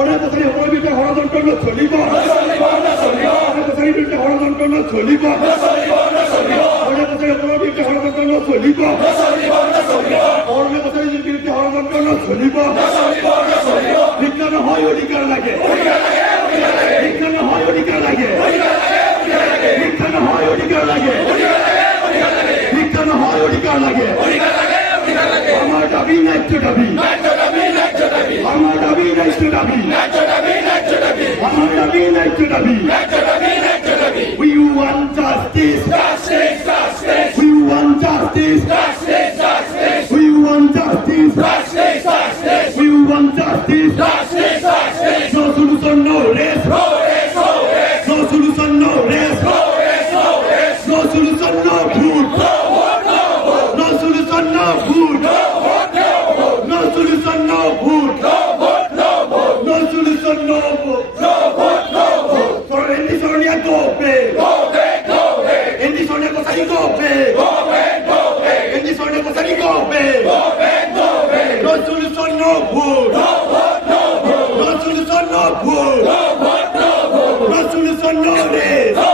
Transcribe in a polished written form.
বছরে বিরুদ্ধে ষড়যন্ত্র চলিব বছরের বিরুদ্ধে ষড়যন্ত্র চলিব বছরে বিরুদ্ধে ষড়যন্ত্র চলিব বছরের বিরুদ্ধে ষড়যন্ত্র চলিব বিজ্ঞান হয় অধিকার লাগে বিজ্ঞান হয় অধিকার লাগে বিজ্ঞান হয় অধিকার লাগে বিজ্ঞান হয় অধিকার লাগে আমার দাবি ন্যায্য দাবি আমার দাবি ন্যায্য দাবি আমার দাবি ন্যায্য দাবি We want justice. We want justice. We want justice. We want justice. No solution, no rest. No solution, no rest. No solution, no food. No solution, no food. No solution, no food. No solution, no food. For any Sonia, go pay. Any Sonia, go say go pay. Any Sonia, go say go pay. No solution, no food. No solution, no food. No solution, no rest.